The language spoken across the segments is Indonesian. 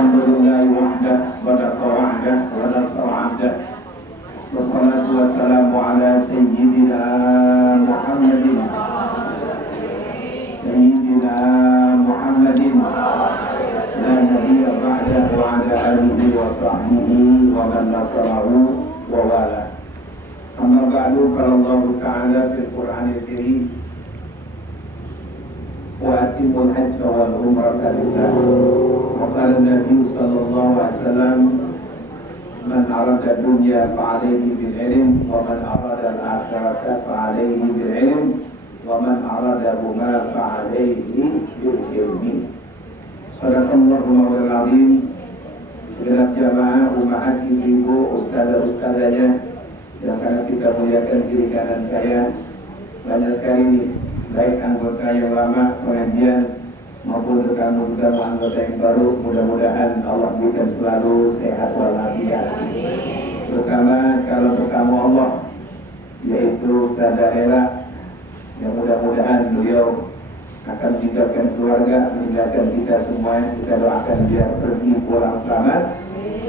Alhamdulillah wahdah sadaqa wahdah wa nasra abdah. Wassalatu wassalamu ala sayyidina Muhammadin la nabiyya ba'dahu wa ala alihi wa sahbihi wa man nasarahu wa wala. Amma ba'du, qala Allah ta'ala fil Qur'anil Karim wa atimul hajja wal umrata lillah. Wa qala an-nabiy sallallahu alaihi wasallam man arada dunya fa'alayhi bil ilm wa man arada al-akhirata fa'alayhi bil ilm wa man aradahuma fa'alayhi bil ilmi. Sadaqallahul azim. Segenap jamaah, umat ibu, ustazah-ustazahnya yang sangat kita muliakan, kiri kanan saya banyak sekali nih, baik anggota yang lama pengajian maupun tamu-tamu anggota yang baru. Mudah-mudahan Allah berikan selalu sehat walafiat. Terutama calon tamu Allah yaitu Ustazah Ella, yang mudah-mudahan beliau akan meninggalkan keluarga, meninggalkan kita semua. Kita doakan biar pergi pulang selamat,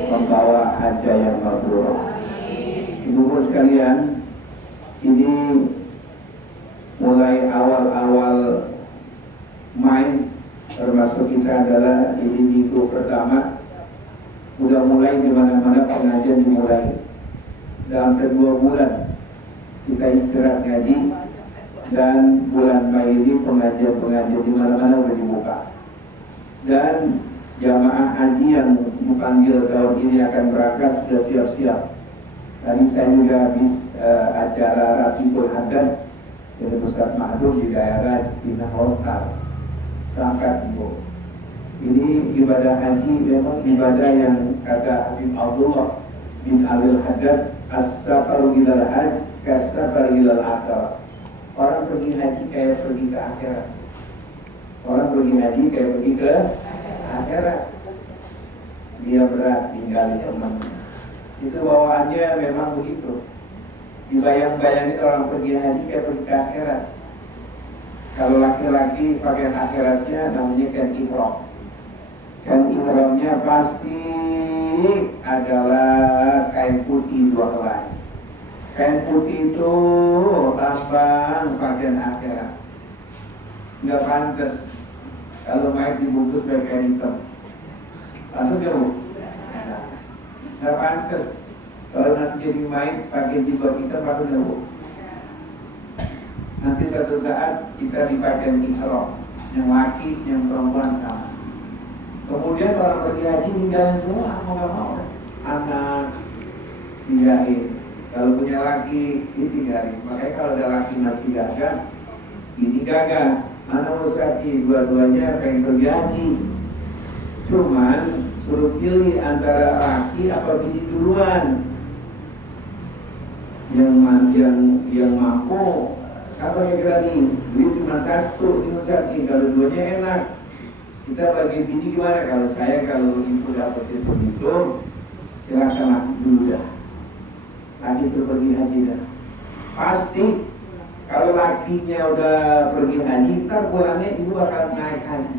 membawa hajah yang mabrur. Ibu-ibu sekalian, ini mulai awal-awal Mei, termasuk kita adalah ini minggu pertama, udah mulai di mana-mana pengajian dimulai. Dalam 2 bulan kita istirahat ngaji, dan bulan Mei ini pengajian-pengajian di mana-mana udah dibuka. Dan jamaah haji yang dipanggil tahun ini akan berangkat sudah siap-siap. Tadi saya juga habis acara Ratibul Haddad dari Pusat Mahdum di daerah Cipinang Lontar. Berangkat Ibu. Ini ibadah haji memang ibadah yang kata Habib Abdullah bin Alil Haddad, as-safaru ilal hajj kas-safari ilal akhirah. Orang pergi haji kayak pergi ke akhirat. Orang pergi haji kayak pergi ke akhirat. Dia berat tinggalin teman. Itu bawaannya memang begitu. Dibayang-bayangin orang pergi haji kayak pergi ke akhirat. Kalau laki-laki pakaian akhiratnya namanya kain ihram. Kain ihramnya pasti adalah kain putih 2 helai. Kain putih itu lambang pakaian akhirat. Nggak pantas kalau mayat dibungkus pakai kain hitam. Pantas nggak Bu? Nggak pantas kalau nanti jadi mayat pakai jilbab hitam. Pantas nggak Bu? Nanti suatu saat kita dipakai ihram, yang laki, yang perempuan sama. Kemudian orang pergi haji ninggalin semua, mau nggak mau. Anak tinggalin. Kalau punya laki, ditinggalin. Makanya kalau ada laki masih gagah, ini gagah. Mana Ustazi, dua-duanya pengen pergi haji. Cuman suruh pilih antara laki apa bini duluan. Yang mampu, apa kira-kira nih? Duit cuma 1, ini Ustazi. Kalau duanya enak, kita bagi bini gimana? Kalau ibu dapat itu, silakan laki dulu dah. Laki sudah pergi haji dah. Pasti kalau lakinya udah pergi haji, ntar pulangnya ibu akan naik haji.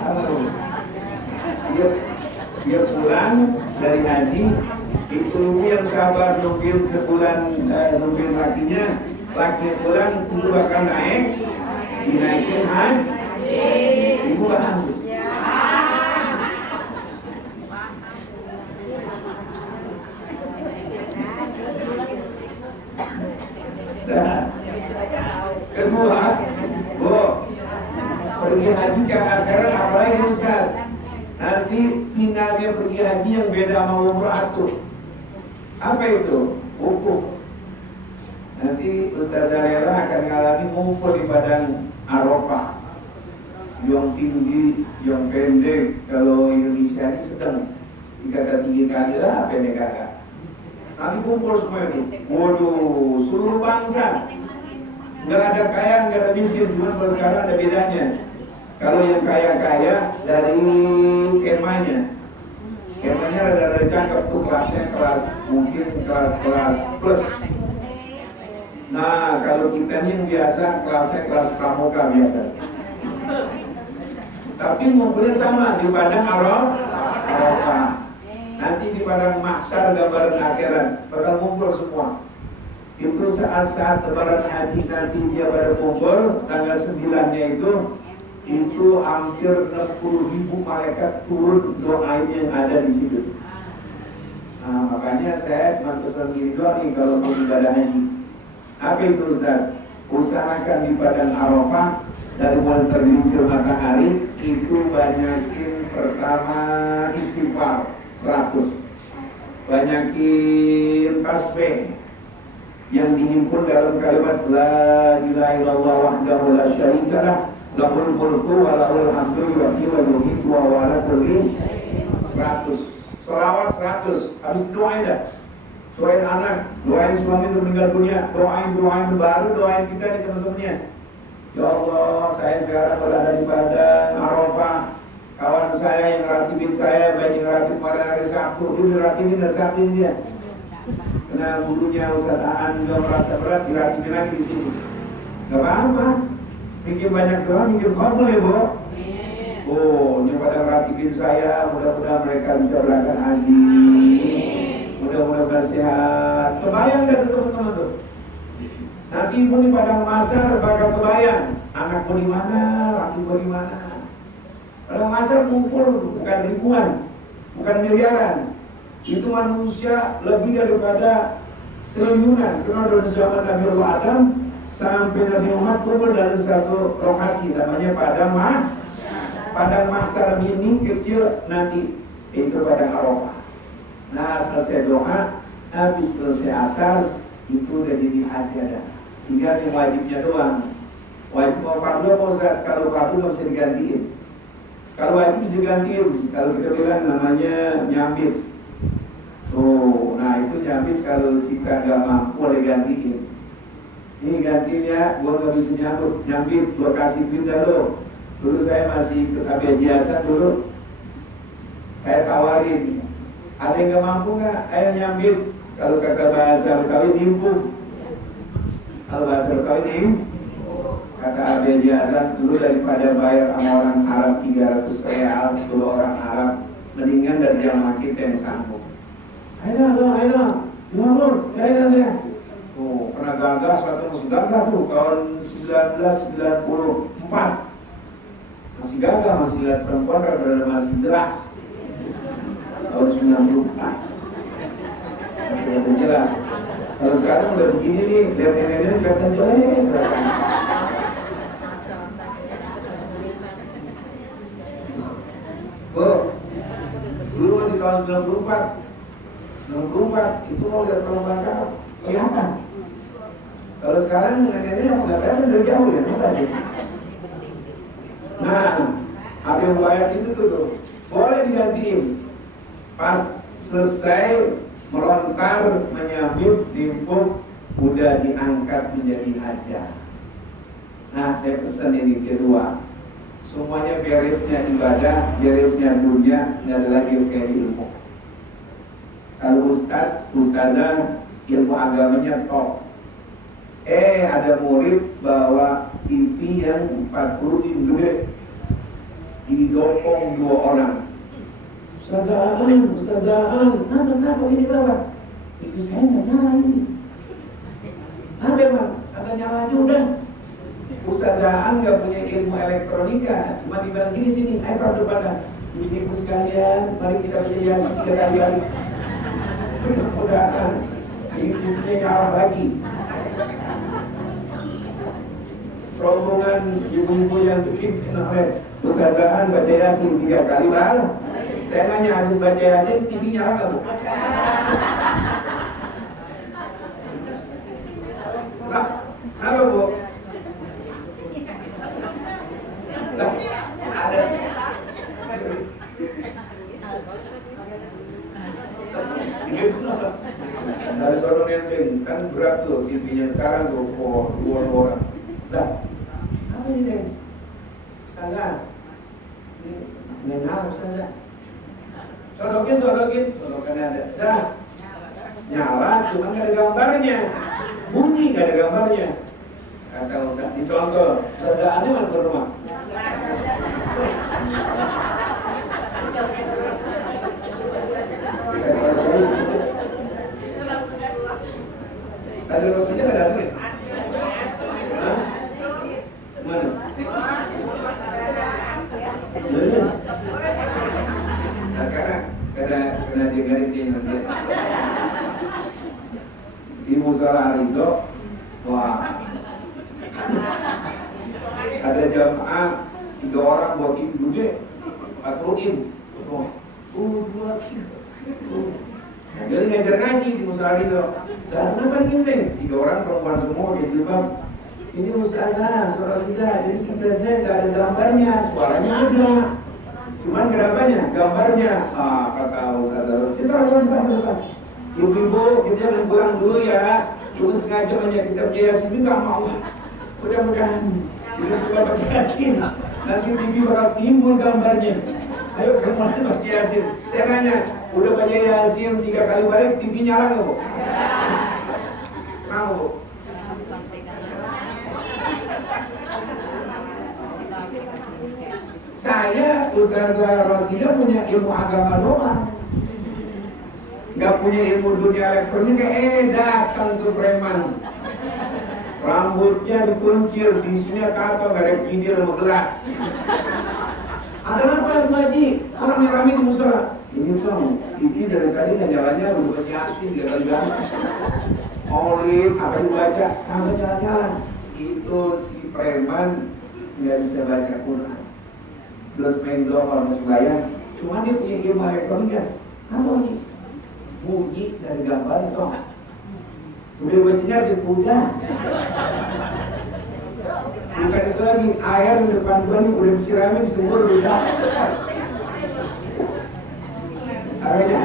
Halo. Dia pulang dari haji, ibu yang sabar nungguin sebulan, nungguin lakinya. Laki pulang, ibu akan naik, dinaikin haji. Ibu akan Nah, kedua, Bu, pergi haji ke akhirat apalagi Ustaz? Nanti finalnya pergi haji yang beda sama umrah tuh. Apa itu? Wukuf. Nanti Ustazah Ella akan ngalami ngumpul di padang Arafah. Yang tinggi, yang pendek. Kalau Indonesia ini sedang 3 kali tinggi kali lah, pendek kakak. Nanti kumpul semua itu. Waduh, seluruh bangsa. Nggak ada kaya, nggak ada miskin. Cuma kalau sekarang ada bedanya. Kalau yang kaya-kaya dari kemahnya. Kemahnya rada-rada cakep tuh, kelasnya kelas, mungkin kelas plus. Nah, kalau kita ini yang biasa, kelasnya kelas pramuka biasa. Tapi ngumpulnya sama di padang Arafah. Nanti di padang mahsyar gambaran akhirat bakal ngumpul semua. Itu saat-saat lebaran haji nanti dia pada kumpul tanggal 9-nya itu hampir 60.000 malaikat turun doain yang ada di situ. Nah, makanya saya cuma pesan gini doang nih kalau mau ibadah haji. Apa itu Ustaz? Usahakan di padang Arafah dari mulai tergelincir matahari itu banyakin pertama istighfar 100, banyakin tasbih yang dihimpun dalam kalimat la ilaha illallah wahdahu la syarikalah lahul mulku wa lahul hamdu yuhyi wa yumiitu wa huwa ala kulli syai'in 100. Sholawat 100. Habis doain dah. Doain anak, doain suami itu meninggal dunia, doain baru doain kita nih teman-temannya. Ya Allah, saya sekarang berada di padang Arafah. Kawan saya yang ratibin saya, baik yang ratib pada hari Sabtu, dia ratibin dari Sabtu dia. Karena gurunya Ustaz Aan juga merasa berat, dilatih lagi di sini. Gak apa-apa, mikir banyak doang, mikir khotbah ya, Bu. Oh, yang pada ratibin saya, mudah-mudahan mereka bisa berangkat haji. Mudah-mudahan sehat. Kebayang gak tuh teman-teman tuh? Nanti pun di padang mahsyar bakal kebayang, anakku di mana, lakiku di mana. Padang mahsyar kumpul bukan ribuan, bukan miliaran. Itu manusia lebih daripada triliunan. Karena dari zaman Nabi Allah Adam sampai Nabi Muhammad kumpul dari satu lokasi namanya padang mahsyar mini kecil nanti itu padang Arafah. Nah selesai doa, habis selesai asar itu udah jadi haji ada. Tinggal yang wajibnya doang. Wajib mau fardu apa Ustaz? Kalau fardu nggak bisa digantiin. Kalau wajib bisa digantiin. Kalau kita bilang namanya nyambit. Oh, nah itu nyambit kalau kita nggak mampu boleh gantiin. Ini gantinya, gua nggak bisa nyambit, gua kasih pindah lo. Dulu saya masih ikut biasa dulu. Saya tawarin, ada yang nggak mampu nggak? Ayo nyambit. Kalau kata bahasa Betawi nimpuk. Kalau bahasa Betawi nimpuk. Kata Abi Hasan dulu daripada bayar sama orang Arab 300 real, 10 orang Arab, mendingan dari jamaah kita yang sanggup. Ayo, Nur, saya ya. Oh, pernah gagal, suatu masih gagal tuh tahun 1994. Masih gagal, masih lihat perempuan rada masih jelas. Tahun 94. Masih rada jelas. Kalau sekarang udah begini nih, lihat nenek-nenek kelihatan jelek. Oh, dulu masih tahun 94 itu mau lihat perempuan cakep kelihatan. Kalau sekarang nenek-nenek yang nggak kelihatan dari jauh ya, Nah, apa yang bayar itu tuh boleh digantiin. Pas selesai melontar, menyambut, nimpuk, udah diangkat menjadi haja. Nah, saya pesan ini kedua. Semuanya beresnya ibadah, beresnya dunia, nggak ada lagi kayak ilmu. Kalau ustadzah ilmu agamanya top. Ada murid bawa TV yang 40 inch gede, didopong 2 orang. Ustadzah, kenapa ini apa? TV saya nggak nyala ini. Apa bang? Agak nyala juga. Ustadzah nggak punya ilmu elektronika, cuma dibilang gini sini, ayo pada pada ibu sekalian, mari kita baca Yasin 3 kali lagi. Mudah-mudahan YouTube-nya nyala lagi. Rombongan ibu-ibu yang bikin Ustadzah baca Yasin 3 kali lagi. Saya nanya habis baca Yasin, TV nyala nggak bu? Halo bu. Ada dari sono nenteng kan berat tuh TV-nya sekarang tuh 2 orang. Dah, apa ini deh? Salah. Ini nggak nyala saja. Sodokin ada. Dah, nyala, cuma nggak ada gambarnya. Bunyi nggak ada gambarnya. Kata Ustaz, dicontoh, kerjaannya mana ke rumah? kena dia garik dia nanti. Di musola itu, wah, ada jamaah 3 orang bawa tim gede, patrolin, oh, 2, 3. Nah, jadi ngajar ngaji di musola itu. Dan kenapa gini? 3 orang perempuan semua pakai jilbab. Ini musola, suara sudah, jadi kiblahnya nggak ada gambarnya, suaranya ada. Cuman kenapanya? Gambarnya. Kata Ustaz, kita harus depan. Ibu-ibu, kita jangan pulang dulu ya. Ibu sengaja banyak kitab Yasin, nggak mau. Mudah-mudahan kita sudah baca Yasin. Nanti TV bakal timbul gambarnya. Ayo kemana baca Yasin? Saya nanya, udah baca Yasin 3 kali balik, TV nyala nggak bu? Mau bu? Saya Ustaz Rosida punya ilmu agama doang, nggak punya ilmu dunia elektronik. Datang tuh preman, rambutnya dikuncir, di sini kata nggak ada video sama gelas. Ada apa Bu Haji? Orang rame di musola. Ini dong, TV dari tadi kan jalannya udah baca Yasin 3 kali banget. Maulid apa dibaca? Kagak jalan-jalan. Itu si preman nggak bisa baca Quran. Terus main zohor masih bayang. Cuma dia punya ilmu elektronik kan? Apa bunyi? Bunyi dari gambar itu. Udah bacanya sih udah. Bukan itu lagi, air di depan gua nih udah disiramin sumur udah. Akhirnya,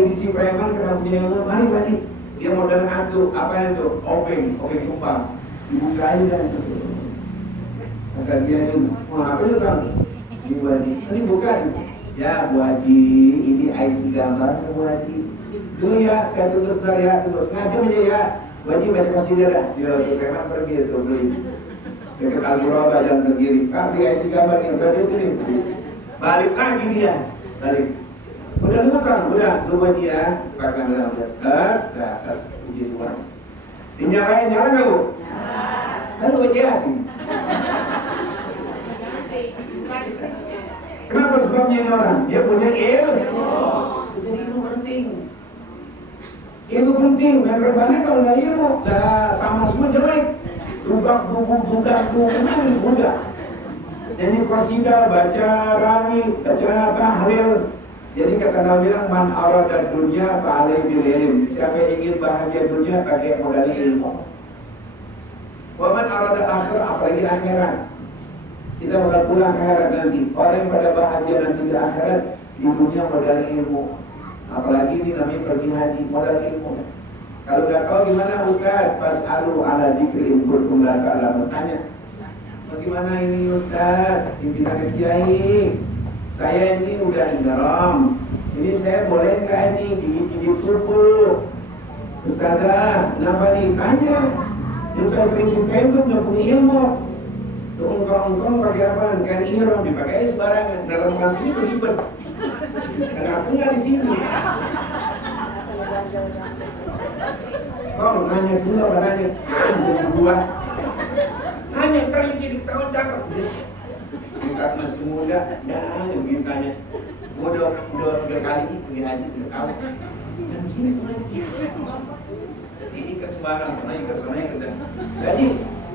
ini si preman kena punya ilmu, mari. Dia modal atu, apa itu? Obeng tumpang. Dibuka aja kan. Kata dia ini, mau apa itu Kang? Ini Bu Haji, ini bukan. Ya Bu Haji, ini IC gambar Bu Haji. Dulu ya, saya tunggu sebentar ya, tunggu sengaja aja ya. Bu Haji baca masjid dah. Dia preman pergi itu beli. Dekat Al-Ghuraba jalan ke kiri. Kak, di IC gambar yang berada itu nih. Balik lagi dia, balik. Udah dulu Kang, udah, Bu Haji ya. Pakai kamera dah, puji Tuhan. Dinyalain, nyala nggak Bu? Kan lu baca Yasin. Kenapa sebabnya ini orang? Dia punya ilmu. Jadi ilmu penting. Ilmu penting. Dan rebahannya kalau nggak ilmu, sama semua jelek. Dugak, memang budak. Jadi qasidah, baca rami, baca tahlil. Jadi kata Nabi bilang, man arada dunia fa'alai bil ilm. Siapa yang ingin bahagia dunia pakai modal ilmu. Wa man arada akhir, apalagi akhirat. Kita bakal pulang ke akhirat nanti. Orang yang pada bahagia nanti di akhirat, di dunia modal ilmu. Apalagi ini namanya pergi haji, modal ilmu. Kalau nggak tahu gimana Ustaz, pas'alu ala dzikri in kuntum la ta'lamun. Tanya, bagaimana ini Ustaz? Pimpinan kiai, saya ini udah ihram. Ini saya boleh nggak ini gigit-gigit kuku? Ustazah, kenapa nih? Tanya. Yang saya sering ceritain itu udah punya ilmu. Ungkong pakai apa? Kan ihram dipakai sembarangan. Dalam kelas ini beribet. Kenapa nggak di sini? Kau nanya dulu orang nanya, jadi gua. Nanya kali jadi tahun cakep. Ustaz masih muda, ya yang begini tanya. Udah 3 kali pergi haji, udah tahu. Dan sini kemana? Ikat sembarang, sana ikat sana ikat. Jadi,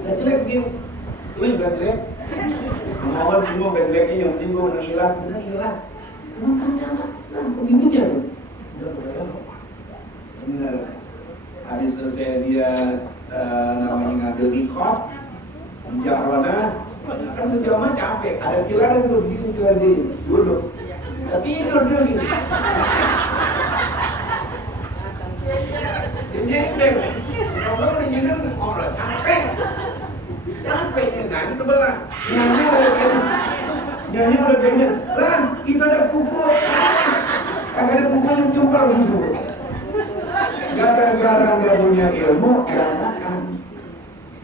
nggak jelek begini. Ini nggak jelek. Mohon semua nggak jeleknya, yang penting gue benar ikhlas. Makanya apa? Begini aja tuh. Benar. Habis selesai dia namanya ngambil nikah, injak roda, kan tuh jamaah capek. Ada pilar terus gitu pilar di duduk. Tidur dia gitu. Jengkel. Kalau udah jengkel orang capek. Capek kan itu belah. Nyanyi udah kayaknya. Lah, itu ada kuku. Kagak ada kuku yang jumpa gitu. Gara-gara nggak punya ilmu, nggak makan.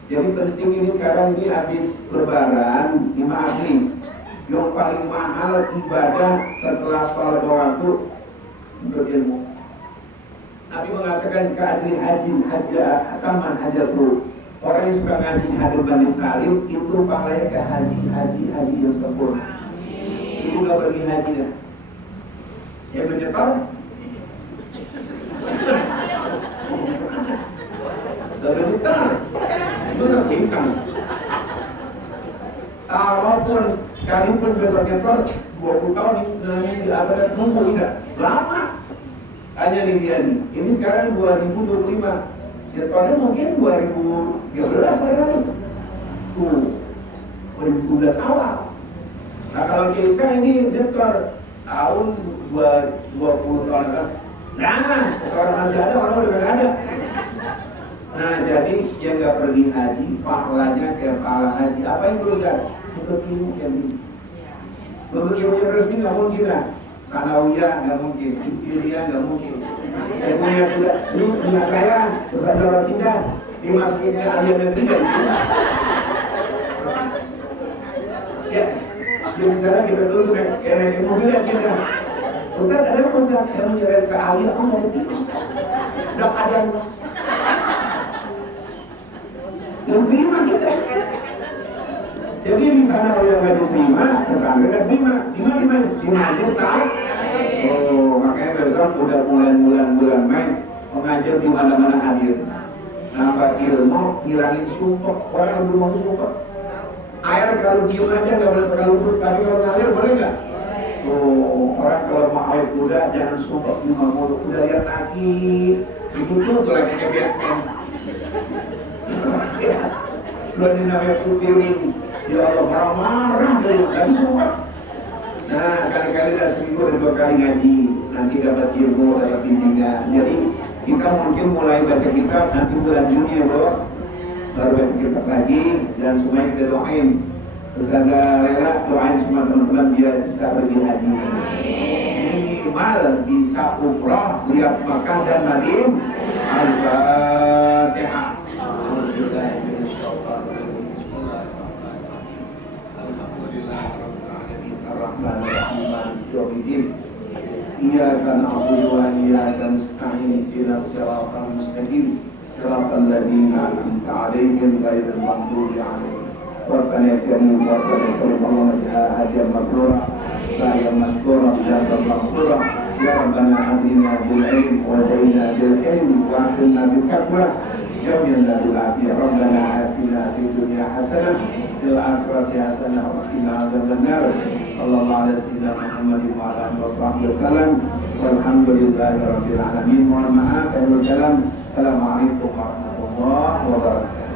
Jadi penting ini sekarang ini habis Lebaran, maaf nih, yang paling mahal ibadah setelah sholat waktu untuk ilmu. Nabi mengatakan keadil taman hajatru. Orang yang suka ngaji hadir Bani Salim itu pahalanya ke haji yang sempurna. Ibu nggak pergi haji dah. Yang menyetor dari nyetor itu udah bintang. Kalaupun sekalipun besok nyetor 20 tahun ini ada nunggu enggak lama. Hanya nih dia nih. Ini sekarang 2025. Nyetornya mungkin 2013 kali. Tuh 2012 awal. Nah kalau kita ini nyetor tahun 20 tahun kan, nah sekarang masih ada, orang udah gak ada. Nah jadi yang gak pergi haji, pahalanya kayak pahala haji. Apa yang tulisan? Untuk ilmu yang ini. Untuk ilmu yang resmi gak mungkin lah. Sanawiyah gak mungkin, Ilmiah gak mungkin. Ilmunya sudah, ini punya saya, Ustaz Rasidah, dimasukinnya alien negeri gak mungkin. Ya, jadi misalnya kita dulu kayak naik mobil ya kita, Ustaz ada apa Ustaz? Saya mau nyerahin ke Ali, aku mau itu Ustaz. Udah ada luas. Yang terima kita. Jadi di sana yang nggak diterima, ke sana nggak terima. Di majlis tahu. Oh, makanya besok udah bulan main mengajar di mana-mana hadir. Nambah ilmu, hilangin sumpah. Orang yang belum mau sumpah. Air kalau diem aja nggak boleh terlalu buruk, tapi kalau ngalir boleh nggak? Oh, orang kalau mau awet muda jangan sumpah cuma mulut. Udah lihat lagi, itu tuh lagi kayak Batman. Ya, belum dinamai piring. Ya Allah marah dulu, tapi sumpah. Nah, kali-kali dah seminggu ada 2 kali ngaji, nanti dapat ilmu, dapat bimbingan. Jadi kita mungkin mulai baca kitab nanti bulan Juni ya, Bro. Baru baca kitab lagi dan semuanya kita doain. Terus ada rela doain semua teman-teman biar bisa pergi haji. Minimal bisa umrah, lihat Makkah dan Madinah. Al-Fatihah. Iyyaka na'budu wa iyyaka nasta'in ihdinas siratal mustaqim siratal ladzina an'amta 'alaihim ghairil maghdubi 'alaihim Rabbana ya karim Rabbana Allahumma ij'al hajjan mabrura sa'yan mashkura dan maghfura ya Rabbana hadina bil ilm wa zaina bil ilm wa akhirna bil taqwa جميعنا بالعافية ربنا آتنا في الدنيا حسنة في الآخرة حسنة وقنا عذاب النار صلى الله على سيدنا محمد وعلى آله وصحبه وسلم والحمد لله رب العالمين. Mohon maaf, akhirul kalam. Assalamualaikum warahmatullahi wabarakatuh.